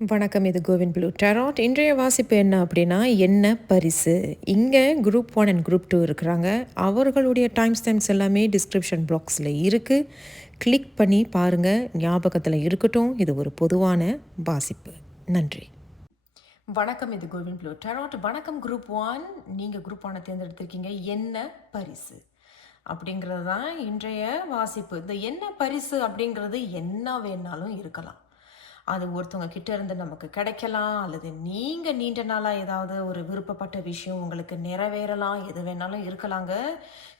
வணக்கம். இது CoWIN blue டேராட். இன்றைய வாசிப்பு என்ன அப்படின்னா, என்ன பரிசு. இங்கே குரூப் 1 அண்ட் குரூப் 2 இருக்கிறாங்க. அவர்களுடைய டைம் ஸ்டாம்ப்ஸ் எல்லாமே டிஸ்கிரிப்ஷன் பாக்ஸில் இருக்குது. கிளிக் பண்ணி பாருங்கள், ஞாபகத்தில் இருக்கட்டும். இது ஒரு பொதுவான வாசிப்பு. நன்றி. வணக்கம். இது கோவின் ப்ளூ டேராட். வணக்கம் குரூப் 1. நீங்கள் குரூப் 1 தேர்ந்தெடுத்திருக்கீங்க. என்ன பரிசு அப்படிங்கிறது தான் இன்றைய வாசிப்பு. இந்த என்ன பரிசு அப்படிங்கிறது என்ன வேணாலும் இருக்கலாம். அது ஒருத்தவங்க கிட்ட இருந்து நமக்கு கிடைக்கலாம், அல்லது நீங்கள் நீண்ட நாளாக ஏதாவது ஒரு விருப்பப்பட்ட விஷயம் உங்களுக்கு நிறைவேறலாம், எது வேணாலும் இருக்கலாங்க.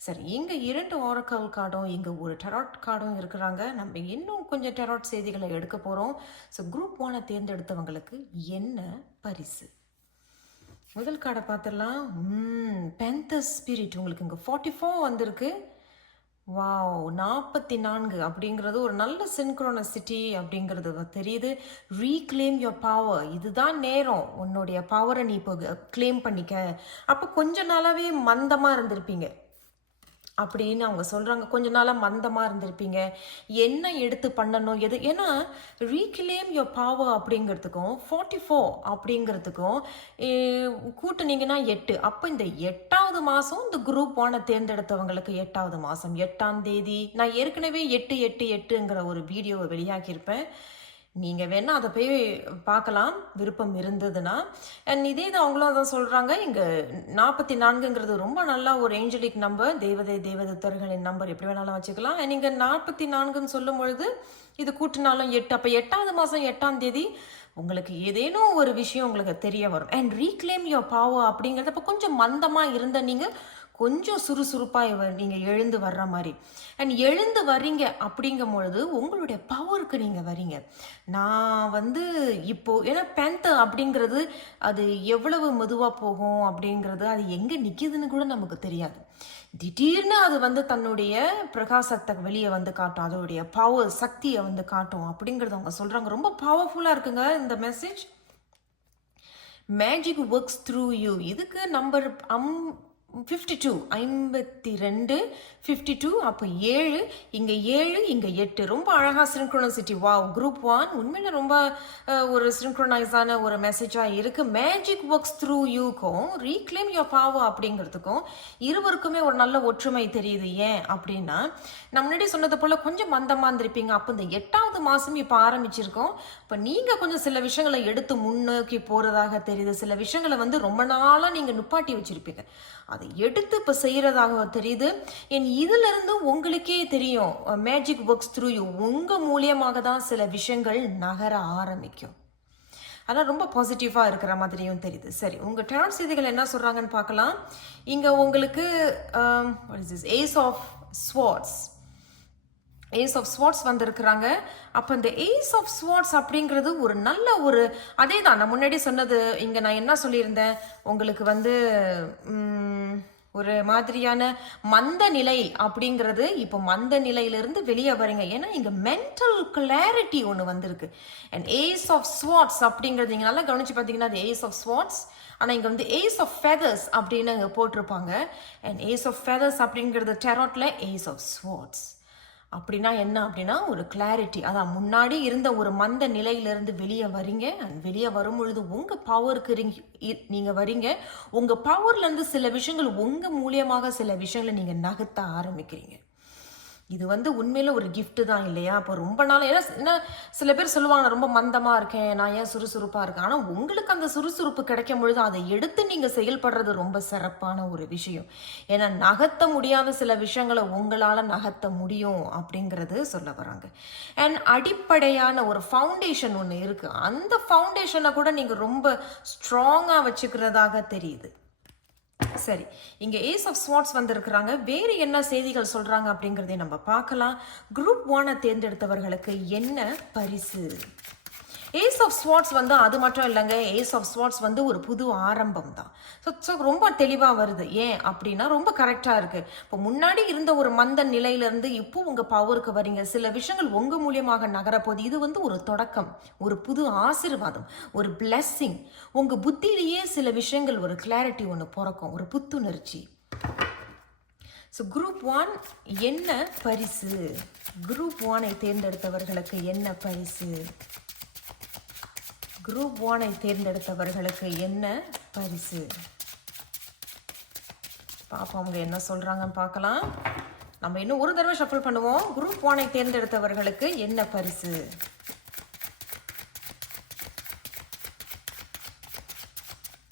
சரி, இங்கே 2 ஆரக்கல் கார்டும் இங்கே ஒரு டெராட் கார்டும் இருக்கிறாங்க. நம்ம இன்னும் கொஞ்சம் டெராட் செய்திகளை எடுக்க போகிறோம். ஸோ குரூப் 1 தேர்ந்தெடுத்தவங்களுக்கு என்ன பரிசு? முதல் கார்டை பார்த்துடலாம். பேந்தர் ஸ்பிரிட் உங்களுக்கு இங்கே 44 வந்திருக்கு. வாவ், 44 அப்படிங்கிறது ஒரு நல்ல சின்க்ரோனசிட்டி அப்படிங்கிறது தெரியுது. Reclaim your power. இதுதான் நேரம், உன்னுடைய பவரை நீ இப்போ கிளைம் பண்ணிக்க. அப்போ கொஞ்ச நாளாகவே மந்தமாக இருந்திருப்பீங்க அப்படின்னு அவங்க சொல்கிறாங்க. கொஞ்ச நாளாக மந்தமாக இருந்திருப்பீங்க. என்ன எடுத்து பண்ணணும் எது, ஏன்னா ரீக்ளைம் யோர் பவர் அப்படிங்கிறதுக்கும் 44 அப்படிங்கிறதுக்கும் கூட்டினீங்கன்னா 8. அப்போ இந்த 8வது மாதம் இந்த குரூப் 1 தேர்ந்தெடுத்தவங்களுக்கு 8வது மாதம் 8ஆம் தேதி. நான் ஏற்கனவே 8-8-8ங்கிற ஒரு வீடியோவை வெளியாக்கியிருப்பேன். நீங்கள் வேணால் அதை போய் பார்க்கலாம், விருப்பம் இருந்ததுன்னா. அண்ட் இதே இது அவங்களும் அதான் சொல்கிறாங்க. இங்கே 44ங்கிறது ரொம்ப நல்லா ஒரு ஏஞ்சலிக் நம்பர், தேவதூதர்களின் நம்பர், எப்படி வேணாலும் வச்சுக்கலாம். அண்ட் இங்கே 44ன்னு சொல்லும் பொழுது இது கூட்டினாலும் 8. அப்போ 8வது மாதம் 8ஆம் தேதி உங்களுக்கு ஏதேனும் ஒரு விஷயம் உங்களுக்கு தெரிய வரும். அண்ட் ரீக்ளைம் யோர் பவர் அப்படிங்கிறது அப்போ கொஞ்சம் மந்தமாக இருந்த நீங்கள் கொஞ்சம் சுறுசுறுப்பாக நீங்கள் எழுந்து வர்ற மாதிரி. அண்ட் எழுந்து வர்றீங்க அப்படிங்கும் பொழுது உங்களுடைய பவருக்கு நீங்கள் வரீங்க. நான் இப்போது ஏன்னா பேந்தர் அப்படிங்கிறது அது எவ்வளவு மெதுவாக போகும் அப்படிங்கிறது, அது எங்கே நிற்கிதுன்னு கூட நமக்கு தெரியாது. திடீர்னு அது தன்னுடைய பிரகாசத்தை வெளியே காட்டும், அதோடைய பவர் சக்தியை காட்டும் அப்படிங்கிறது அவங்க சொல்கிறாங்க. ரொம்ப பவர்ஃபுல்லாக இருக்குங்க இந்த message. Magic works through you. இதுக்கு நம்பர் 52 52 52. அப்போ 7 இங்கே 7 இங்கே 8. ரொம்ப அழகாக சின்க்ரோனசிட்டி. வாவ், குரூப் 1 உண்மையில ரொம்ப ஒரு சின்க்ரோனைஸான ஒரு மெசேஜாக இருக்குது. மேஜிக் ஒர்க்ஸ் த்ரூ யூக்கும் ரீக்ளைம் யோர் பவர் அப்படிங்கிறதுக்கும் இருவருக்குமே ஒரு நல்ல ஒற்றுமை தெரியுது. ஏன் அப்படின்னா, நான் முன்னாடி சொன்னது போல் கொஞ்சம் மந்தமாக இருந்திருப்பீங்க. அப்போ இந்த 8வது மாதம் இப்போ ஆரம்பிச்சிருக்கோம். இப்போ நீங்கள் கொஞ்சம் சில விஷயங்களை எடுத்து முன்னோக்கி போகிறதாக தெரியுது. சில விஷயங்களை ரொம்ப நாளாக நீங்கள் நிப்பாட்டி வச்சுருப்பீங்க, அதை எடுத்து இப்போ செய்கிறதாக தெரியுது. இதிலிருந்து உங்களுக்கே தெரியும், மேஜிக் ஒர்க்ஸ் த்ரூ யூ, உங்கள் மூலியமாக தான் சில விஷயங்கள் நகர ஆரம்பிக்கும். ஆனால் ரொம்ப பாசிட்டிவாக இருக்கிற மாதிரியும் தெரியுது. சரி, உங்கள் டெராட் செய்திகள் என்ன சொல்கிறாங்கன்னு பார்க்கலாம். இங்கே உங்களுக்கு ஏஸ் ஆஃப் ஸ்வார்ட்ஸ் வந்திருக்கிறாங்க. அப்போ இந்த ஏஸ் ஆஃப் ஸ்வார்ட்ஸ் அப்படிங்கிறது ஒரு நல்ல ஒரு அதே தான் நான் முன்னாடி சொன்னது. இங்கே நான் என்ன சொல்லியிருந்தேன் உங்களுக்கு ஒரு மாதிரியான மந்த நிலை அப்படிங்கிறது, இப்போ மந்த நிலையிலிருந்து வெளியே வரீங்க. ஏன்னா இங்கே மென்டல் கிளாரிட்டி ஒன்று வந்திருக்கு. அண்ட் ஏஸ் ஆஃப் ஸ்வார்ட்ஸ் அப்படிங்கிறது நீங்கள் நல்லா கவனிச்சு பார்த்தீங்கன்னா அது ஏஸ் ஆஃப் ஸ்வார்ட்ஸ். ஆனால் இங்கே ஏஸ் ஆஃப் ஃபெதர்ஸ் அப்படின்னு இங்கே போட்டிருப்பாங்க. அண்ட் ஏஸ் ஆஃப் ஃபெதர்ஸ் அப்படிங்கிறது டெராட்டில் ஏஸ் ஆஃப் ஸ்வார்ட்ஸ் அப்படின்னா என்ன அப்படின்னா ஒரு கிளாரிட்டி. அதான் முன்னாடி இருந்த ஒரு மந்த நிலையிலிருந்து வெளியே வரீங்க. அண்ட் வெளியே வரும் பொழுது உங்கள் பவருக்கு நீங்கள் வரீங்க. உங்கள் பவர்லேருந்து சில விஷயங்கள் உங்கள் மூலியமாக சில விஷயங்களை நீங்கள் நகர்த்த ஆரம்பிக்கிறீங்க. இது உண்மையில ஒரு கிஃப்ட் தான் இல்லையா? அப்போ ரொம்ப நாள் ஏன்னா சில பேர் சொல்லுவாங்க, ரொம்ப மந்தமாக இருக்கேன், நான் ஏன் சுறுசுறுப்பாக இருக்கேன். ஆனால் உங்களுக்கு அந்த சுறுசுறுப்பு கிடைக்கும் பொழுது அதை எடுத்து நீங்கள் செயல்படுறது ரொம்ப சிறப்பான ஒரு விஷயம். ஏன்னா நகர்த்த முடியாத சில விஷயங்களை உங்களால் நகர்த்த முடியும் அப்படிங்கிறது சொல்ல வராங்க. அண்ட் அடிப்படையான ஒரு ஃபவுண்டேஷன் ஒன்று இருக்குது. அந்த ஃபவுண்டேஷனை கூட நீங்கள் ரொம்ப ஸ்ட்ராங்காக வச்சுக்கிறதாக தெரியுது. சரி, இங்கே ஏஸ் ஆஃப் ஸ்வார்ட்ஸ் வந்திருக்கிறாங்க. வேறு என்ன செய்திகள் சொல்கிறாங்க அப்படிங்கிறதை நம்ம பார்க்கலாம். குரூப் 1 தேர்ந்தெடுத்தவர்களுக்கு என்ன பரிசு? ஏஸ் ஆஃப் ஸ்வார்ட்ஸ் அது மட்டும் இல்லைங்க. ஏஸ் ஆஃப் ஸ்வார்ட்ஸ் ஒரு புது ஆரம்பம் தான். ஸோ ரொம்ப தெளிவாக வருது. ஏன் அப்படின்னா ரொம்ப கரெக்டாக இருக்குது. இப்போ முன்னாடி இருந்த ஒரு மந்த நிலையிலேருந்து இப்போ உங்கள் பவருக்கு வரீங்க. சில விஷயங்கள் உங்கள் மூலியமாக நகரப்போகுது. இது ஒரு தொடக்கம், ஒரு புது ஆசீர்வாதம், ஒரு பிளெஸ்ஸிங். உங்கள் புத்தியிலேயே சில விஷயங்கள் ஒரு கிளாரிட்டி ஒன்று பிறக்கும், ஒரு புத்துணர்ச்சி. ஸோ குரூப் 1 என்ன பரிசு? குரூப் 1 தேர்ந்தெடுத்தவர்களுக்கு என்ன பரிசு? குரூப் 1 தேர்ந்தெடுத்தவர்களுக்கு என்ன பரிசு? பாப்போம் அவங்க என்ன சொல்றாங்கன்னு பார்க்கலாம். நம்ம இன்னும் ஒரு தடவை ஷஃபிள் பண்ணுவோம். குரூப் 1 தேர்ந்தெடுத்தவர்களுக்கு என்ன பரிசு?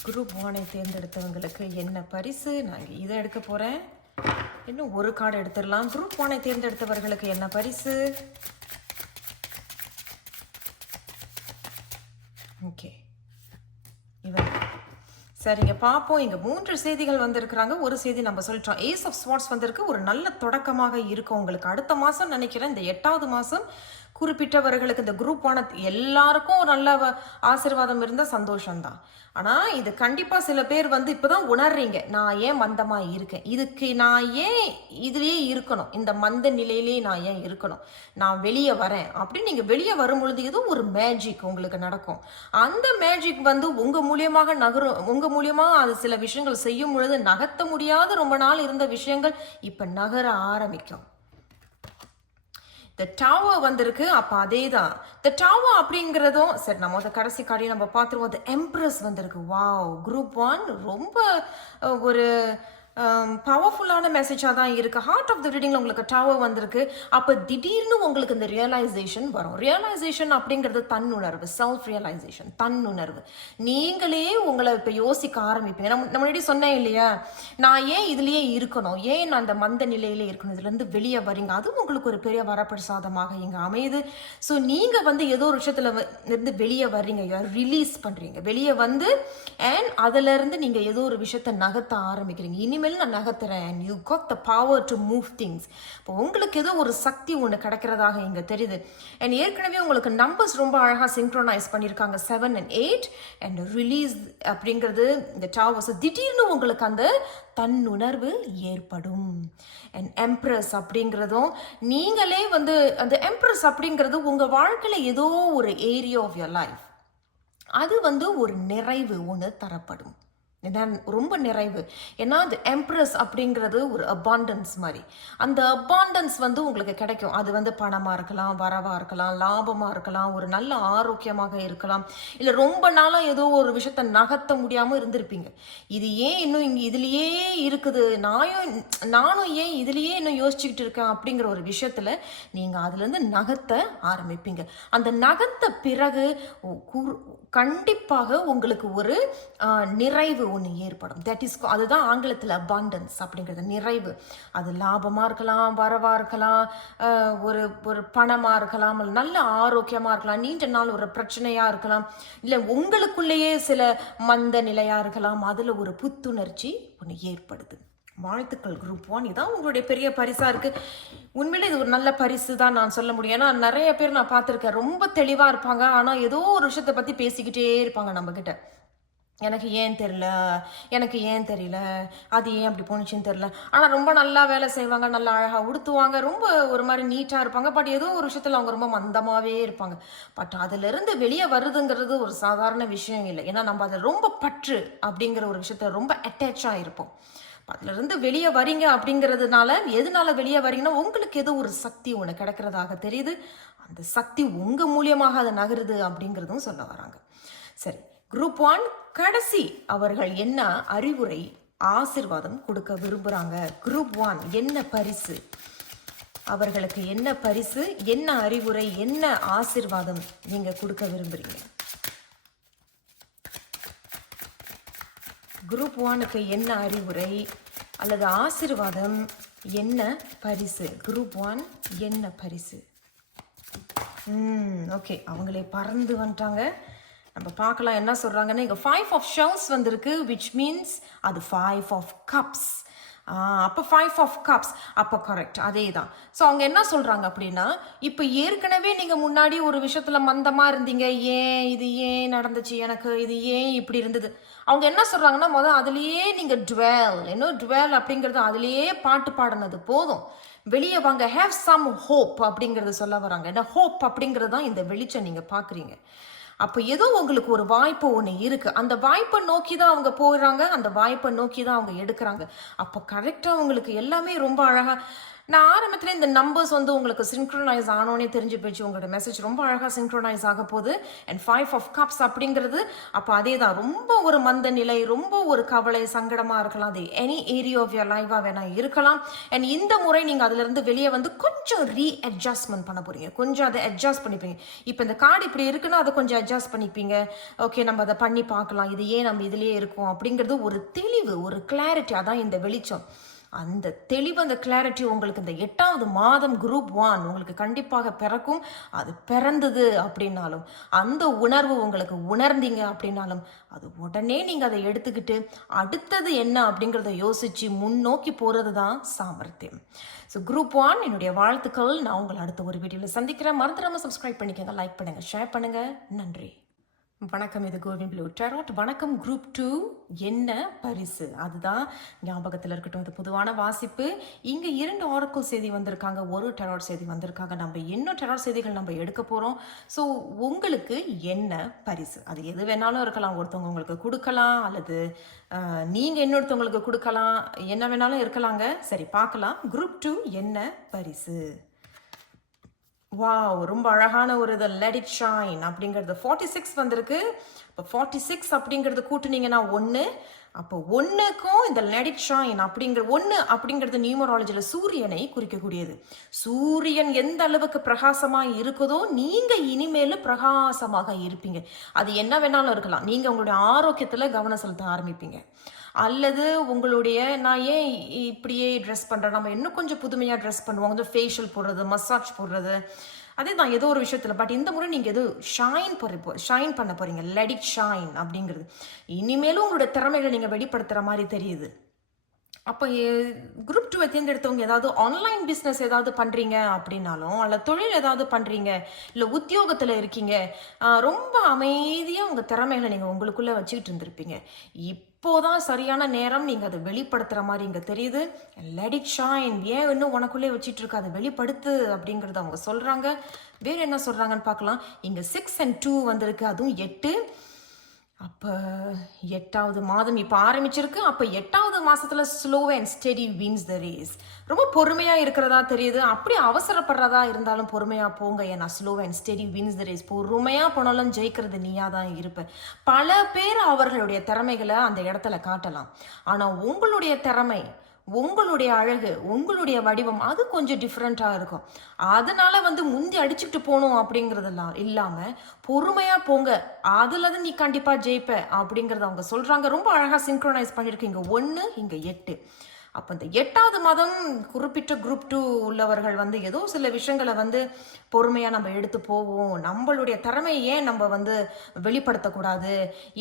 குரூப் 1 தேர்ந்தெடுத்தவங்களுக்கு என்ன பரிசு? நான் இதை எடுக்க போறேன். இன்னும் ஒரு கார்டு எடுத்துடலாம். குரூப் 1 தேர்ந்தெடுத்தவர்களுக்கு என்ன பரிசு? ஓகே, இவன் சரிங்க. பார்ப்போம். இங்கே 3 செய்திகள் வந்திருக்கிறாங்க. ஒரு செய்தி நம்ம சொல்லிட்டோம். ஏஸ் ஆஃப் ஸ்வார்ட்ஸ் வந்திருக்கு. ஒரு நல்ல தொடக்கமாக இருக்கும் உங்களுக்கு. அடுத்த மாதம் நினைக்கிறேன், இந்த 8வது மாதம் குறிப்பிட்டவர்களுக்கு இந்த குரூப் 1 எல்லாருக்கும் ஒரு நல்ல ஆசீர்வாதம் இருந்தால் சந்தோஷம்தான். ஆனால் இது கண்டிப்பாக சில பேர் இப்போதான் உணர்றீங்க, நான் ஏன் மந்தமாக இருக்கேன், இதுக்கு நான் ஏன் இதுலேயே இருக்கணும், இந்த மந்த நிலையிலே நான் ஏன் இருக்கணும், நான் வெளியே வரேன் அப்படின்னு நீங்கள் வெளியே வரும் பொழுது ஏதோ ஒரு மேஜிக் உங்களுக்கு நடக்கும். அந்த மேஜிக் உங்கள் மூலியமாக நகரும். உங்கள் மூலியமாக அது சில விஷயங்கள் செய்யும் பொழுது நகர்த்த முடியாத ரொம்ப நாள் இருந்த விஷயங்கள் இப்போ நகர ஆரம்பிக்கும். த டவர் வந்திருக்கு. அப்போ அதே தான் த டவர் அப்படிங்கிறதும் சரி. நம்ம அதை கடைசி காடியை நம்ம பார்த்துருவோம். த எம்ப்ரஸ் வந்திருக்கு. வாவ், குரூப் 1 ரொம்ப ஒரு பவர்ஃபுல்லான மெசேஜாக தான் இருக்குது. ஹார்ட் ஆஃப் த ரீடிங்கில் உங்களுக்கு டவர் வந்திருக்கு. அப்போ திடீர்னு உங்களுக்கு இந்த ரியலைசேஷன் வரும். ரியலைசேஷன் அப்படிங்கிறது தன்னுணர்வு, செல்ஃப் ரியலைசேஷன், தன்னுணர்வு. நீங்களே உங்களை இப்போ யோசிக்க ஆரம்பிப்பீங்க. நம்ம முன்னாடி சொன்னேன் இல்லையா, நான் ஏன் இதுலேயே இருக்கணும், ஏன் நான் அந்த மந்த நிலையிலே இருக்கணும், இதுலேருந்து வெளியே வரீங்க. அதுவும் உங்களுக்கு ஒரு பெரிய வரப்பிரசாதமாக இங்கே அமையுது. ஸோ நீங்கள் ஏதோ ஒரு விஷயத்தில் இருந்து வெளியே வர்றீங்க, ரிலீஸ் பண்ணுறீங்க, வெளியே அண்ட் அதிலிருந்து நீங்கள் ஏதோ ஒரு விஷயத்தை நகர்த்த ஆரம்பிக்கிறீங்க. இனிமேல் நான் நகர்த்துறேன். You got the power to move things. இப்போ உங்களுக்கு ஏதோ ஒரு சக்தி ஒன்று கிடைக்கிறதாக இங்கே தெரியுது. அண்ட் ஏற்கனவே உங்களுக்கு நம்பர்ஸ் ரொம்ப அழகாக சிங்க்ரோனைஸ் பண்ணியிருக்காங்க. 7 and 8 அண்ட் ரிலீஸ் அப்படிங்கிறது இந்த டவர்ஸ். திடீர்னு உங்களுக்கு அந்த தன்னுணர்வு ஏற்படும். அண்ட் எம்ப்ரஸ் அப்படிங்கிறதும் நீங்களே அந்த எம்ப்ரஸ் அப்படிங்கிறது உங்கள் வாழ்க்கையில் ஏதோ ஒரு ஏரியா ஆஃப் யுவர் லைஃப் அது ஒரு நிறைவு ஒன்று தரப்படும். ரொம்ப நிறைவு. ஏன்னா அந்த எம்ப்ரஸ் அப்படிங்கிறது ஒரு அபாண்டன்ஸ் மாதிரி. அந்த அபாண்டன்ஸ் உங்களுக்கு கிடைக்கும். அது பணமாக இருக்கலாம், வரவாக இருக்கலாம், லாபமாக இருக்கலாம், ஒரு நல்ல ஆரோக்கியமாக இருக்கலாம், இல்லை ரொம்ப நாளாக ஏதோ ஒரு விஷயத்த நகர்த்த முடியாமல் இருந்திருப்பீங்க. இது ஏன் இன்னும் இங்கே இதுலேயே இருக்குது, நானும் ஏன் இதுலேயே இன்னும் யோசிச்சுக்கிட்டு இருக்கேன் அப்படிங்கிற ஒரு விஷயத்தில் நீங்கள் அதுலேருந்து நகர்த்த ஆரம்பிப்பீங்க. அந்த நகர்த்த பிறகு கண்டிப்பாக உங்களுக்கு ஒரு நிறைவு ஒன்று ஏற்படும். தட் இஸ், அதுதான் ஆங்கிலத்தில் அபாண்டன்ஸ் அப்படிங்கிறது, நிறைவு. அது லாபமாக இருக்கலாம், வரவாக இருக்கலாம், ஒரு பணமாக இருக்கலாம், நல்ல ஆரோக்கியமாக இருக்கலாம், நீண்ட நாள் ஒரு பிரச்சனையாக இருக்கலாம், இல்லை உங்களுக்குள்ளேயே சில மந்த நிலையாக இருக்கலாம். அதில் ஒரு புத்துணர்ச்சி ஒன்று ஏற்படுது. வாழ்த்துக்கள் குரூப் 1. இதான் உங்களுடைய பெரிய பரிசா இருக்கு. உண்மையிலே இது ஒரு நல்ல பரிசு தான் நான் சொல்ல முடியும். ஏன்னா நிறைய பேர் நான் பார்த்துருக்கேன், ரொம்ப தெளிவா இருப்பாங்க, ஆனா ஏதோ ஒரு விஷயத்தை பத்தி பேசிக்கிட்டே இருப்பாங்க நம்ம கிட்ட. எனக்கு ஏன் தெரியல, எனக்கு ஏன் தெரியல, அது ஏன் அப்படி போணுச்சுன்னு தெரியல. ஆனால் ரொம்ப நல்லா வேலை செய்வாங்க, நல்லா அழகாக உடுத்துவாங்க, ரொம்ப ஒரு மாதிரி நீட்டாக இருப்பாங்க. பட் ஏதோ ஒரு விஷயத்தில் அவங்க ரொம்ப மந்தமாகவே இருப்பாங்க. பட் அதிலிருந்து வெளியே வருதுங்கிறது ஒரு சாதாரண விஷயம் இல்லை. ஏன்னா நம்ம அதில் ரொம்ப பற்று அப்படிங்கிற ஒரு விஷயத்த ரொம்ப அட்டாச்சாக இருப்போம். அதிலிருந்து வெளியே வரீங்க அப்படிங்கிறதுனால, எதனால வெளியே வரீங்கன்னா உங்களுக்கு ஏதோ ஒரு சக்தி ஒன்று கிடைக்கிறதாக தெரியுது. அந்த சக்தி உங்கள் மூலியமாக அதை நகருது அப்படிங்கிறதும் சொல்ல வராங்க. சரி, குரூப் 1 கடைசி அவர்கள் என்ன அறிவுரை ஆசீர்வாதம் கொடுக்க விரும்புகிறாங்க? குரூப் 1 என்ன பரிசு அவர்களுக்கு, என்ன பரிசு, என்ன அறிவுரை, என்ன ஆசீர்வாதம் நீங்கள் கொடுக்க விரும்புகிறீங்க? குரூப் 1க்கு என்ன அறிவுரை அல்லது ஆசீர்வாதம், என்ன பரிசு? குரூப் 1 என்ன பரிசு? ஓகே, அவங்களே பறந்து வந்துட்டாங்க. நம்ம பார்க்கலாம் என்ன சொல்கிறாங்கன்னா, இங்கே 5 of Shells வந்திருக்கு, which means அது 5 of Cups. அப்போ 5 of Cups, அப்போ கரெக்ட், அதே தான். ஸோ அவங்க என்ன சொல்கிறாங்க அப்படின்னா, இப்போ ஏற்கனவே நீங்கள் முன்னாடி ஒரு விஷயத்தில் மந்தமாக இருந்தீங்க, ஏன் இது ஏன் நடந்துச்சு எனக்கு, இது ஏன் இப்படி இருந்தது. அவங்க என்ன சொல்கிறாங்கன்னா, முதல் அதுலேயே நீங்கள் டுவெல் அப்படிங்கிறது அதுலேயே பாட்டு பாடினது போதும், வெளியே வாங்க, ஹேவ் சம் ஹோப் அப்படிங்கிறது சொல்ல வராங்க. ஏன்னா ஹோப் அப்படிங்கிறது தான் இந்த வெளிச்சம் நீங்கள் பார்க்குறீங்க. அப்போ ஏதோ உங்களுக்கு ஒரு வாய்ப்பு ஒன்று இருக்குது, அந்த வாய்ப்பை நோக்கி தான் அவங்க போகிறாங்க, அந்த வாய்ப்பை நோக்கி தான் அவங்க எடுக்கிறாங்க. அப்போ கரெக்டாக உங்களுக்கு எல்லாமே ரொம்ப அழகாக நான் ஆரம்பத்தில் இந்த நம்பர்ஸ் வந்து உங்களுக்கு சிங்க்ரனைஸ் ஆனோன்னே தெரிஞ்சு போச்சு. உங்களோட மெசேஜ் ரொம்ப அழகாக சிங்க்ரனைஸ் ஆக போகுது. அண்ட் 5 ஆஃப் கப்ஸ் அப்படிங்கிறது அப்போ அதே தான், ரொம்ப ஒரு மந்த நிலை, ரொம்ப ஒரு கவலை, சங்கடமாக இருக்கலாம். அது எனி ஏரியா ஆஃப் யர் லைஃபாக வேணா இருக்கலாம். அண்ட் இந்த முறை நீங்கள் அதிலிருந்து வெளியே வந்து கொஞ்சம் ரீஅட்ஜஸ்ட்மெண்ட் பண்ண போகிறீங்க. கொஞ்சம் அதை அட்ஜஸ்ட் பண்ணிப்பீங்க. இப்போ இந்த கார்டு இப்படி இருக்குன்னா அதை கொஞ்சம் அட்ஜஸ்ட் பண்ணிப்பீங்க. ஓகே, நம்ம அதை பண்ணி பார்க்கலாம், இது ஏன் நம்ம இதுலேயே இருக்கோம் அப்படிங்கிறது ஒரு தெளிவு, ஒரு கிளாரிட்டி. அதான் இந்த வெளிச்சம். அந்த தெளிவு, அந்த கிளாரிட்டி உங்களுக்கு இந்த 8வது மாதம் குரூப் 1 உங்களுக்கு கண்டிப்பாக பிறக்கும். அது பிறந்தது அப்படின்னாலும், அந்த உணர்வு உங்களுக்கு உணர்ந்தீங்க அப்படின்னாலும், அது உடனே நீங்கள் அதை எடுத்துக்கிட்டு அடுத்தது என்ன அப்படிங்கிறத யோசித்து முன்னோக்கி போகிறது தான் சாமர்த்தியம். ஸோ குரூப் 1 என்னுடைய வாழ்த்துக்கள். நான் உங்களை அடுத்த ஒரு வீடியோவில் சந்திக்கிறேன். மறந்துடாமல் சப்ஸ்கிரைப் பண்ணிக்கோங்க, லைக் பண்ணுங்கள், ஷேர் பண்ணுங்கள். நன்றி. வணக்கம், இது கோல்டன் ப்ளூ டேரோட். வணக்கம் குரூப் 2, என்ன பரிசு, அதுதான் ஞாபகத்தில் இருக்கட்டும். அது பொதுவான வாசிப்பு. இங்கே 2 ஆரக்கிள் செய்தி வந்திருக்காங்க, ஒரு டெராட் செய்தி வந்திருக்காங்க. நம்ம இன்னும் டெராட் செய்திகள் நம்ம எடுக்க போகிறோம். ஸோ உங்களுக்கு என்ன பரிசு, அது எது வேணாலும் இருக்கலாம். ஒருத்தவங்க உங்களுக்கு கொடுக்கலாம், அல்லது நீங்கள் இன்னொருத்தவங்களுக்கு கொடுக்கலாம், என்ன வேணாலும் இருக்கலாங்க. சரி, பார்க்கலாம். குரூப் 2 என்ன பரிசு. வாவ், ரொம்ப அழகான ஒரு இது லெட் இட் ஷைன் அப்படிங்கிறது 46 வந்திருக்கு. இப்போ 46 அப்படிங்கிறது கூட்டுனீங்கன்னா 1. அப்போ 1க்கும் இந்த லெட் இட் ஷைன் அப்படிங்கிற 1 அப்படிங்கிறது நியூமராலஜியில் சூரியனை குறிக்கக்கூடியது. சூரியன் எந்த அளவுக்கு பிரகாசமாக இருக்குதோ நீங்கள் இனிமேல் பிரகாசமாக இருப்பீங்க. அது என்ன வேணாலும் இருக்கலாம். நீங்கள் உங்களுடைய ஆரோக்கியத்தில் கவனம் செலுத்த ஆரம்பிப்பீங்க. அல்லது உங்களுடைய, நான் ஏன் இப்படியே ட்ரெஸ் பண்ணுறேன், நம்ம இன்னும் கொஞ்சம் புதுமையாக ட்ரெஸ் பண்ணுவோம், கொஞ்சம் ஃபேஷியல் போடுறது, மசாஜ் போடுறது, அதே தான் ஏதோ ஒரு விஷயத்தில். பட் இந்த முறை நீங்கள் எது ஷைன் பண்ண போகிறீங்க. லெட் இட் ஷைன் அப்படிங்கிறது இனிமேலும் உங்களுடைய திறமைகளை நீங்கள் வெளிப்படுத்துகிற மாதிரி தெரியுது. அப்போ குரூப் 2 தேர்ந்தெடுத்தவங்க ஏதாவது ஆன்லைன் பிஸ்னஸ் ஏதாவது பண்ணுறீங்க அப்படின்னாலும், அல்ல தொழில் ஏதாவது பண்ணுறீங்க, இல்லை உத்தியோகத்தில் இருக்கீங்க, ரொம்ப அமைதியாக உங்கள் திறமைகளை நீங்கள் உங்களுக்குள்ளே வச்சுக்கிட்டு இருந்திருப்பீங்க. இப்போதான் சரியான நேரம், நீங்கள் அதை வெளிப்படுத்துகிற மாதிரி இங்கே தெரியுது. Let it shine. ஏன் இன்னும் உனக்குள்ளே வச்சுட்டு இருக்க, அதை வெளிப்படுத்து அப்படிங்கிறத அவங்க சொல்கிறாங்க. வேறு என்ன சொல்கிறாங்கன்னு பார்க்கலாம். இங்கே 6 and 2 வந்திருக்கு, அதுவும் 8. அப்போ 8வது மாதம் இப்போ ஆரம்பிச்சிருக்கு. அப்போ 8வது மாதத்தில் slow and steady wins the race. ரொம்ப பொறுமையாக இருக்கிறதா தெரியுது. அப்படி அவசரப்படுறதா இருந்தாலும் பொறுமையாக போங்க. ஏன்னா slow and steady wins the race. பொறுமையாக போனாலும் ஜெயிக்கிறது நீயாக தான் இருப்ப. பல பேர் அவர்களுடைய திறமைகளை அந்த இடத்துல காட்டலாம். ஆனால் உங்களுடைய திறமை, உங்களுடைய அழகு, உங்களுடைய வடிவம் அது கொஞ்சம் டிஃப்ரெண்ட்டாக இருக்கும். அதனால முந்தி அடிச்சுக்கிட்டு போகணும் அப்படிங்கிறதெல்லாம் இல்லாமல் பொறுமையாக போங்க. அதில் தான் நீ கண்டிப்பாக ஜெயிப்ப அப்படிங்கிறத அவங்க சொல்கிறாங்க. ரொம்ப அழகாக சிங்க்ரோனைஸ் பண்ணியிருக்கீங்க. 1, இங்கே 8. அப்போ இந்த 8வது மாதம் குறிப்பிட்ட குரூப் 2 உள்ளவர்கள் ஏதோ சில விஷயங்களை பொறுமையாக நம்ம எடுத்து போவோம். நம்மளுடைய திறமையை ஏன் நம்ம வெளிப்படுத்தக்கூடாது,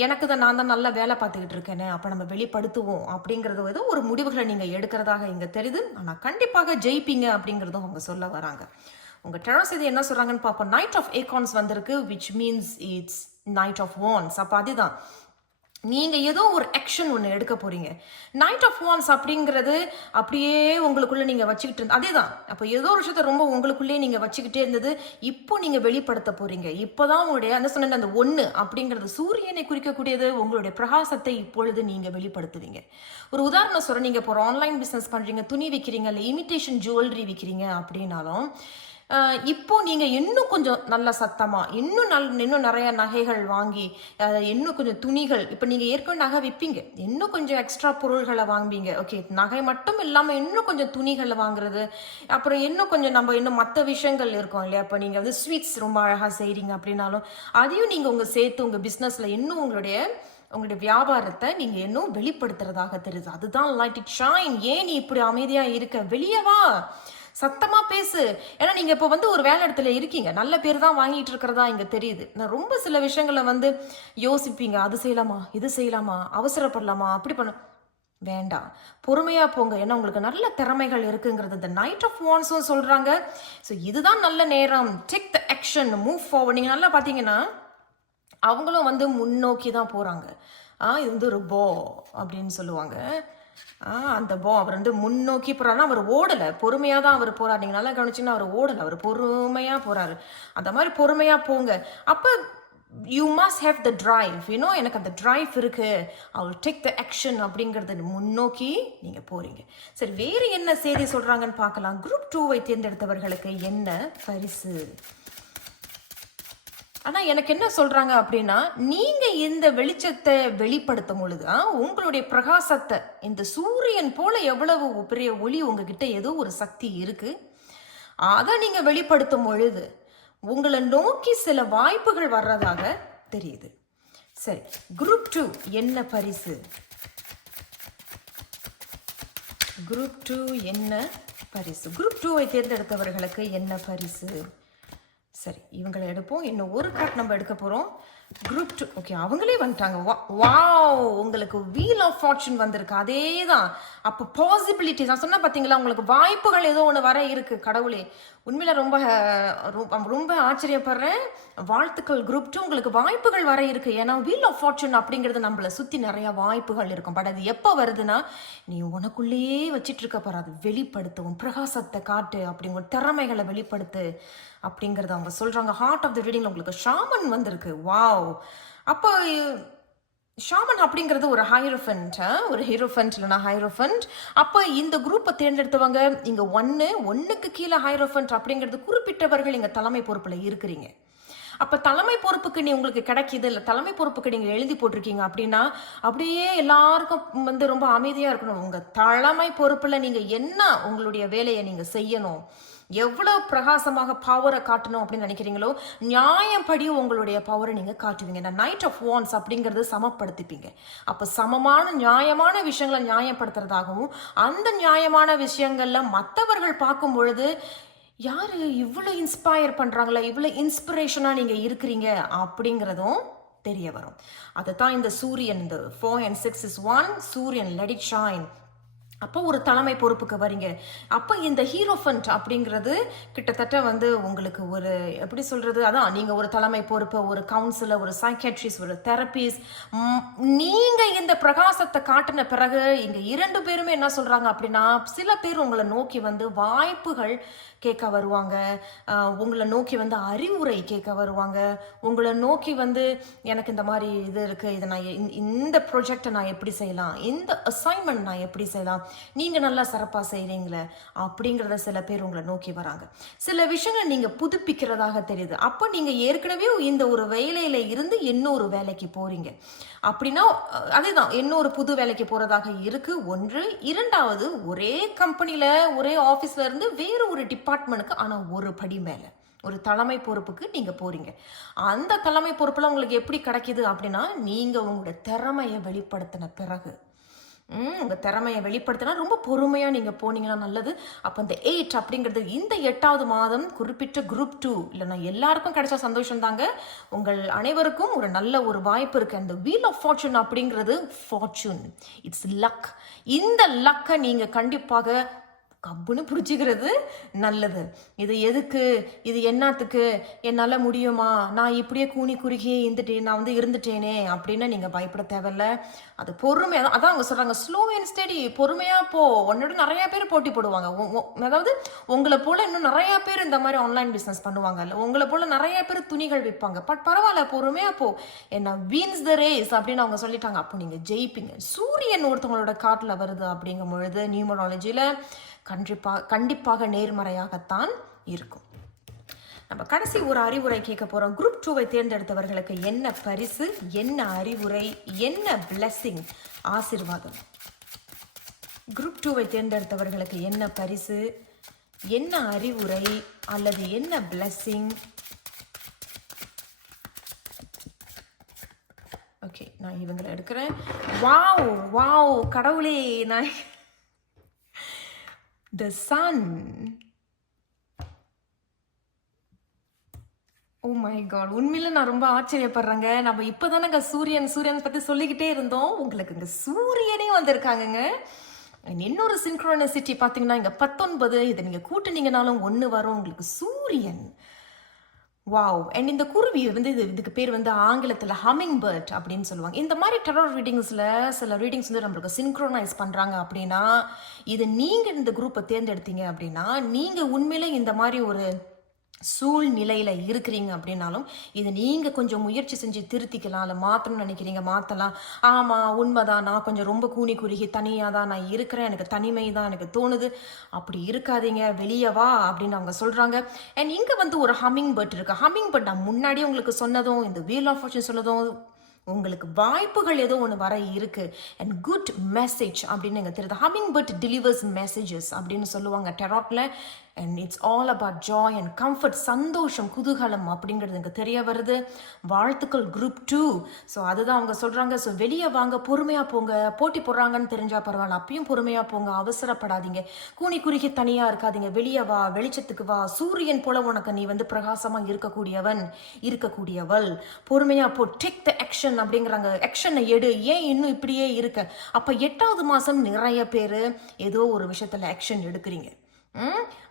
எனக்கு தான், நான் தான் நல்லா வேலை பார்த்துக்கிட்டு இருக்கேன்னு, அப்போ நம்ம வெளிப்படுத்துவோம் அப்படிங்கிறது ஏதோ ஒரு முடிவுகளை நீங்கள் எடுக்கிறதாக இங்கே தெரியுது. ஆனால் கண்டிப்பாக ஜெயிப்பீங்க அப்படிங்கிறதும் அவங்க சொல்ல வராங்க. உங்கள் டெராட் செய்தி என்ன சொல்கிறாங்கன்னு பார்ப்போம். நைட் ஆஃப் ஏகான்ஸ் வந்திருக்கு, which means it's knight of wands. அப்போ அதுதான் நீங்கள் ஏதோ ஒரு ஆக்ஷன் ஒன்று எடுக்க போகிறீங்க. நைட் ஆஃப் வான்ஸ் அப்படிங்கிறது அப்படியே உங்களுக்குள்ளே நீங்கள் வச்சுக்கிட்டு இருந்த அதே தான். அப்போ ஏதோ ஒரு விஷயத்தை ரொம்ப உங்களுக்குள்ளேயே நீங்கள் வச்சுக்கிட்டே இருந்தது, இப்போ நீங்கள் வெளிப்படுத்த போகிறீங்க. இப்போ தான் உங்களுடைய அந்த சொன்ன அந்த 1 அப்படிங்கிறது சூரியனை குறிக்கக்கூடியது. உங்களுடைய பிரகாசத்தை இப்பொழுது நீங்கள் வெளிப்படுத்துவீங்க. ஒரு உதாரணம் சொல்கிறேன். நீங்கள் இப்போ ஒரு ஆன்லைன் பிஸ்னஸ் பண்ணுறீங்க, துணி விற்கிறீங்க, இல்லை இமிட்டேஷன் ஜுவல்லரி விற்கிறீங்க அப்படின்னாலும், இப்போ நீங்கள் இன்னும் கொஞ்சம் நல்ல சத்தமாக இன்னும் நிறைய நகைகள் வாங்கி, இன்னும் கொஞ்சம் துணிகள், இப்போ நீங்கள் ஏற்கனவே நகை விற்பீங்க, இன்னும் கொஞ்சம் எக்ஸ்ட்ரா பொருள்களை வாங்குவீங்க. ஓகே, நகை மட்டும் இல்லாமல் இன்னும் கொஞ்சம் துணிகளை வாங்குறது, அப்புறம் இன்னும் கொஞ்சம் நம்ம இன்னும் மற்ற விஷயங்கள் இருக்கும் இல்லையா. இப்போ நீங்கள் ஸ்வீட்ஸ் ரொம்ப அழகாக செய்கிறீங்க அப்படின்னாலும் அதையும் நீங்கள் உங்கள் சேர்த்து உங்கள் பிஸ்னஸில் இன்னும் உங்களுடைய வியாபாரத்தை நீங்கள் இன்னும் வெளிப்படுத்துறதாக தெரியுது. அதுதான் லைட் இட் ஷைன். ஏன் நீ இப்படி அமைதியாக இருக்க, வெளியே வா, சத்தமாக பேசு. ஏன்னா நீங்கள் இப்போ ஒரு வேலை இடத்துல இருக்கீங்க, நல்ல பேர் தான் வாங்கிட்டு இருக்கிறதா இங்கே தெரியுது. நான் ரொம்ப சில விஷயங்களை யோசிப்பீங்க, அது செய்யலாமா, இது செய்யலாமா, அவசரப்படலாமா, அப்படி பண்ண வேண்டாம், பொறுமையாக போங்க. ஏன்னா உங்களுக்கு நல்ல திறமைகள் இருக்குங்கிறது இந்த நைட் ஆஃப் வான்ஸும் சொல்கிறாங்க. ஸோ இதுதான் நல்ல நேரம். Take the action, move forward. நீங்கள் நல்லா பார்த்தீங்கன்னா அவங்களும் முன்னோக்கி தான் போகிறாங்க. இது ஒரு போ அப்படின்னு சொல்லுவாங்க. அந்த போ அவர் முன்னோக்கி போகிறாருன்னா அவர் ஓடலை, பொறுமையாக தான் அவர் போகிறார். நீங்கள் நல்லா கவனிச்சிங்கன்னா அவர் ஓடலை, அவர் பொறுமையாக போகிறாரு. அந்த மாதிரி பொறுமையாக போங்க. அப்போ you must have the drive, எனக்கு அந்த டிரைவ் இருக்கு, I will take the action அப்படிங்கிறத முன்னோக்கி நீங்கள் போறீங்க. சரி, வேறு என்ன செய்தி சொல்றாங்கன்னு பார்க்கலாம். குரூப் 2வை தேர்ந்தெடுத்தவர்களுக்கு என்ன பரிசு? ஆனால் எனக்கு என்ன சொல்கிறாங்க அப்படின்னா, நீங்கள் இந்த வெளிச்சத்தை வெளிப்படுத்தும் பொழுது உங்களுடைய பிரகாசத்தை, இந்த சூரியன் போல எவ்வளவு பெரிய ஒளி உங்ககிட்ட ஏதோ ஒரு சக்தி இருக்குது, அதை நீங்கள் வெளிப்படுத்தும் பொழுது உங்களை நோக்கி சில வாய்ப்புகள் வர்றதாக தெரியுது. சரி, குரூப் 2 என்ன பரிசு? குரூப் 2 என்ன பரிசு? குரூப் 2வை தேர்ந்தெடுத்தவர்களுக்கு என்ன பரிசு? சரி, இவங்களை எடுப்போம். இன்னும் ஒரு கார்ட் நம்ம எடுக்க போகிறோம். குரூப் 2, ஓகே, அவங்களே வந்துட்டாங்க. வாவ், உங்களுக்கு வீல் ஆஃப் ஃபார்ச்சூன் வந்திருக்கு. அதே தான். அப்போ பாசிபிலிட்டிஸ் நான் சொன்ன பார்த்தீங்களா, உங்களுக்கு வாய்ப்புகள் ஏதோ ஒன்று வர இருக்கு. கடவுளே, உண்மையில ரொம்ப ரொம்ப ஆச்சரியப்படுறேன். வாழ்த்துக்கள் குரூப் 2, உங்களுக்கு வாய்ப்புகள் வர இருக்கு. ஏன்னா வீல் ஆஃப் ஃபார்ச்சூன் அப்படிங்கிறது நம்மளை சுற்றி நிறைய வாய்ப்புகள் இருக்கும். பட் அது எப்போ வருதுன்னா, நீ உனக்குள்ளேயே வச்சிட்டு இருக்க பாரு, அது வெளிப்படுத்தும், பிரகாசத்தை காட்டு, அப்படிங்கிற திறமைகளை வெளிப்படுத்து அப்படிங்கிறத அவங்க சொல்றாங்க. ஹார்ட் ஆஃப் த ரீடிங்ல உங்களுக்கு ஷாமன் வந்திருக்கு. வாவ், அப்போ ஷாமன் அப்படிங்கிறது ஒரு ஹைரோஃபண்ட், ஒரு ஹீரோஃபண்ட் இல்லைனா ஹைரோஃபண்ட். அப்போ இந்த குரூப்பை தேர்ந்தெடுத்தவங்க இங்கே ஒன்றுக்கு கீழே ஹைரோஃபண்ட் அப்படிங்கிறது குறிப்பிட்டவர்கள் இங்கே தலைமை பொறுப்பில் இருக்கிறீங்க. அப்போ தலைமை பொறுப்புக்கு உங்களுக்கு கிடைக்கிது, இல்லை தலைமை பொறுப்புக்கு நீங்கள் எழுதி போட்டிருக்கீங்க அப்படின்னா அப்படியே எல்லாருக்கும் ரொம்ப அமைதியாக இருக்கணும். உங்கள் தலைமை பொறுப்பில் நீங்கள் என்ன உங்களுடைய வேலையை நீங்கள் செய்யணும், எவ்வளோ பிரகாசமாக பவரை காட்டணும் அப்படின்னு நினைக்கிறீங்களோ, நியாயப்படி உங்களுடைய பவரை நீங்கள் காட்டுவீங்க. இந்த நைட் ஆஃப் வான்ஸ் அப்படிங்கிறது சமப்படுத்திப்பீங்க. அப்போ சமமான நியாயமான விஷயங்களை நியாயப்படுத்துறதாகவும், அந்த நியாயமான விஷயங்களில் மற்றவர்கள் பார்க்கும் பொழுது யார் இவ்வளோ இன்ஸ்பயர் பண்ணுறாங்களா, இவ்வளோ இன்ஸ்பிரேஷனாக நீங்கள் இருக்கிறீங்க அப்படிங்கிறதும் தெரிய வரும். அதை தான் இந்த சூரியன், இந்த 4 and 6 is 1, சூரியன் let it shine. அப்போ ஒரு தலைமை பொறுப்புக்கு வரீங்க. அப்போ இந்த ஹீரோஃபண்ட் அப்படிங்கிறது கிட்டத்தட்ட உங்களுக்கு ஒரு எப்படி சொல்கிறது, அதான் நீங்கள் ஒரு தலைமை பொறுப்பு, ஒரு கவுன்சிலர், ஒரு சைக்கியாட்ரிஸ்ட், ஒரு தெரபிஸ்ட். நீங்கள் இந்த பிரகாசத்தை காட்டின பிறகு இங்கே 2 பேருமே என்ன சொல்கிறாங்க அப்படின்னா, சில பேர் உங்களை நோக்கி வாய்ப்புகள் கேட்க வருவாங்க, உங்களை நோக்கி அறிவுரை கேட்க வருவாங்க, உங்களை நோக்கி எனக்கு இந்த மாதிரி இது இருக்குது, இதை நான் இந்த ப்ரொஜெக்டை நான் எப்படி செய்யலாம், இந்த அசைன்மெண்ட் நான் எப்படி செய்யலாம், நீங்கள் நல்லா சிறப்பாக செய்கிறீங்களே அப்படிங்கிறத சில பேர் உங்களை நோக்கி வராங்க. சில விஷயங்கள் நீங்கள் புதுப்பிக்கிறதாக தெரியுது. அப்போ நீங்கள் ஏற்கனவே இந்த ஒரு வேலையில் இருந்து இன்னொரு வேலைக்கு போகிறீங்க அப்படின்னா, அதேதான் இன்னொரு புது வேலைக்கு போகிறதாக இருக்குது. 1, 2வது ஒரே கம்பெனியில் ஒரே ஆஃபீஸில் இருந்து வேறு ஒரு டிபார்ட்மெண்ட்டுக்கு, ஆனால் ஒரு படி மேலே ஒரு தலைமை பொறுப்புக்கு நீங்கள் போகிறீங்க. அந்த தலைமை பொறுப்பில் உங்களுக்கு எப்படி கிடைக்கிது அப்படின்னா, நீங்கள் உங்களோட திறமையை வெளிப்படுத்தின பிறகு, உங்கள் திறமையை வெளிப்படுத்தினா ரொம்ப பொறுமையாக நீங்கள் போனீங்கன்னா நல்லது. அப்போ இந்த 8 அப்படிங்கிறது, இந்த 8வது மாதம் குறிப்பிட்ட குரூப் 2 இல்லைன்னா எல்லாருக்கும் கிடைச்சா சந்தோஷம் தாங்க. உங்கள் அனைவருக்கும் ஒரு நல்ல ஒரு வாய்ப்பு இருக்குது. அந்த வீல் ஆஃப் ஃபார்ச்சூன் அப்படிங்கிறது ஃபார்ச்சூன், இட்ஸ் லக். இந்த லக்கை நீங்கள் கண்டிப்பாக கப்புன்னு பிடிச்சிக்கிறது நல்லது. இது எதுக்கு, இது என்னத்துக்கு, என்னால் முடியுமா, நான் இப்படியே கூனி குறுகியே நான் இருந்துட்டேனே அப்படின்னு நீங்கள் பயப்பட தேவையில்ல. அது பொறுமையாக, அதான் அவங்க சொல்கிறாங்க, ஸ்லோ அண்ட் ஸ்டெடி, பொறுமையாக போ. உன்னோட நிறையா பேர் போட்டி போடுவாங்க. அதாவது உங்களை போல் இன்னும் நிறையா பேர் இந்த மாதிரி ஆன்லைன் பிஸ்னஸ் பண்ணுவாங்க, இல்லை உங்களை போல் நிறையா பேர் துணிகள் விற்பாங்க. பட் பரவாயில்ல, பொறுமையாக போ, என்ன வின்ஸ் த ரேஸ் அப்படின்னு அவங்க சொல்லிட்டாங்க. அப்போ நீங்கள் ஜெயிப்பீங்க. சூரியன் ஒருத்தவங்களோட காட்டில் வருது அப்படிங்கும் பொழுது நியூமராலஜியில் கண்டிப்பாக நேர்மறையாகத்தான் இருக்கும். நம்ம கடைசி ஒரு அறிவுரை கேட்க போறோம். குரூப் 2வை தேர்ந்தெடுத்தவர்களுக்கு என்ன பரிசு, என்ன அறிவுரை, என்ன பிளெஸிங், ஆசீர்வாதம்? குரூப் 2வை தேர்ந்தெடுத்தவர்களுக்கு என்ன பரிசு, என்ன அறிவுரை அல்லது என்ன பிளெஸிங்? ஓகே, நான் இவங்களை எடுக்கிறேன். வாவ் வாவ், கடவுளே, நான் the sun. Oh my god, உண்மையில நான் ரொம்ப ஆச்சரியப்படுறேங்க. நம்ம இப்போதானங்க சூரியன் பற்றி சொல்லிக்கிட்டே இருந்தோம். உங்களுக்கு இங்கே சூரியனே வந்திருக்காங்கங்க. இன்னொரு சின்க்ரோனிசிட்டி பார்த்தீங்கன்னா இங்கே 19, இதை நீங்கள் கூட்டினீங்கனாலும் 1 வரும். உங்களுக்கு சூரியன். வாவ். அண்ட் இந்த குருவி இதுக்கு பேர் ஆங்கிலத்தில் ஹம்மிங் பேர்ட் அப்படின்னு சொல்லுவாங்க. இந்த மாதிரி டெரர் ரீடிங்ஸில் சில ரீடிங்ஸ் நம்மளுக்கு சின்க்ரோனைஸ் பண்ணுறாங்க அப்படின்னா, இது நீங்கள் இந்த குரூப்பை தேர்ந்தெடுத்தீங்க அப்படின்னா, நீங்கள் உண்மையிலே இந்த மாதிரி ஒரு சூழ்நிலையில் இருக்கிறீங்க அப்படின்னாலும் இது நீங்கள் கொஞ்சம் முயற்சி செஞ்சு திருத்திக்கலாம், இல்லை மாற்றணும்னு நினைக்கிறீங்க மாற்றலாம். ஆமாம் உண்மைதான், நான் கொஞ்சம் ரொம்ப கூனி குறுகி தனியாக தான் நான் இருக்கிறேன், எனக்கு தனிமை தான் எனக்கு தோணுது. அப்படி இருக்காதீங்க, வெளியே வா அப்படின்னு அவங்க சொல்கிறாங்க. அண்ட் இங்கே வந்து ஒரு ஹம்மிங் பேர்ட் இருக்குது. ஹம்மிங் பேர்ட் நான் முன்னாடியே உங்களுக்கு சொன்னதும், இந்த வீல் ஆஃப் ஃபார்ச்சூன் சொன்னதும், உங்களுக்கு வாய்ப்புகள் ஏதோ ஒன்று வர இருக்கு. அண்ட் குட் மெசேஜ் அப்படின்னு நீங்கள் தெரியுது. ஹம்மிங் பேர்ட் டெலிவர்ஸ் மெசேஜஸ் அப்படின்னு சொல்லுவாங்க டெராட்டில். And it's all about joy and comfort, சந்தோஷம் குதூகலம் அப்படிங்கிறது எனக்கு தெரிய வருது. வாழ்த்துக்கள் குரூப் 2. ஸோ அதுதான் அவங்க சொல்கிறாங்க. ஸோ வெளியே வாங்க, பொறுமையாக போங்க. போட்டி போடுறாங்கன்னு தெரிஞ்சால் பரவாயில்ல, அப்பயும் பொறுமையாக போங்க, அவசரப்படாதீங்க, கூனி குறுகி தனியாக இருக்காதீங்க. வெளியே வா, வெளிச்சத்துக்கு வா, சூரியன் போல உனக்கு நீ வந்து பிரகாசமாக இருக்கக்கூடியவள். பொறுமையாக போ, டேக் த ஆக்ஷன் அப்படிங்கிறாங்க. ஆக்ஷனை எடு. ஏன் இன்னும் இப்படியே இருக்க? அப்போ 8வது மாதம் நிறைய பேர் ஏதோ ஒரு விஷயத்தில் ஆக்ஷன் எடுக்கிறீங்க.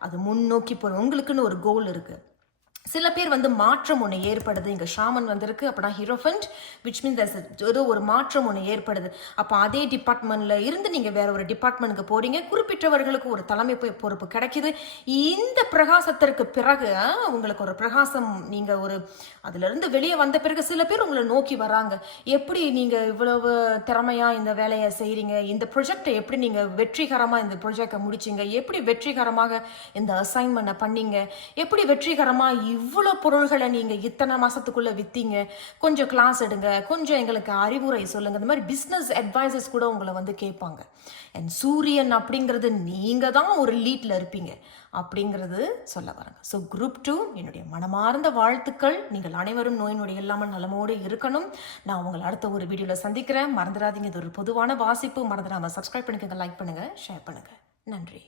அது முன்னோக்கி போகிற உங்களுக்குன்னு ஒரு கோல் இருக்குது. சில பேர் வந்து மாற்றம் ஒன்று ஏற்படுது. இங்கே ஷாமன் வந்திருக்கு, அப்படின்னா ஹீரோஃபண்ட், விச் மீன்ஸ் ஏதோ ஒரு மாற்றம் ஒன்று ஏற்படுது. அப்போ அதே டிபார்ட்மெண்ட்டில் இருந்து நீங்கள் வேற ஒரு டிபார்ட்மெண்ட்டுக்கு போகிறீங்க. குறிப்பிட்டவர்களுக்கு ஒரு தலைமை பொறுப்பு கிடைக்கிது. இந்த பிரகாசத்திற்கு பிறகு உங்களுக்கு ஒரு பிரகாசம், நீங்கள் ஒரு அதிலிருந்து வெளியே வந்த பிறகு சில பேர் உங்களை நோக்கி வராங்க. எப்படி நீங்கள் இவ்வளவு திறமையாக இந்த வேலையை செய்கிறீங்க, இந்த ப்ரொஜெக்டை எப்படி நீங்கள் வெற்றிகரமாக இந்த ப்ரொஜெக்டை முடிச்சிங்க, எப்படி வெற்றிகரமாக இந்த அசைன்மெண்ட்டை பண்ணீங்க, எப்படி வெற்றிகரமாக இவ்வளோ பொருள்களை நீங்கள் இத்தனை மாதத்துக்குள்ளே விற்றீங்க, கொஞ்சம் கிளாஸ் எடுங்க, கொஞ்சம் எங்களுக்கு அறிவுரை சொல்லுங்கள். இந்த மாதிரி பிஸ்னஸ் அட்வைசர்ஸ் கூட உங்களை வந்து கேட்பாங்க. அண்ட் சூரியன் அப்படிங்கிறது நீங்கள் தான் ஒரு லீட்டில் இருப்பீங்க அப்படிங்கிறது சொல்ல வராங்க. ஸோ குரூப் 2 என்னுடைய மனமார்ந்த வாழ்த்துக்கள். நீங்கள் அனைவரும் நோய் நொடி இல்லாமல் நலமோடு இருக்கணும். நான் உங்களை அடுத்த ஒரு வீடியோவில் சந்திக்கிறேன். மறந்துடாதீங்க, இது ஒரு பொதுவான வாசிப்பு. மறந்துடாமல் சப்ஸ்கிரைப் பண்ணிக்கோங்க, லைக் பண்ணுங்கள், ஷேர் பண்ணுங்கள். நன்றி.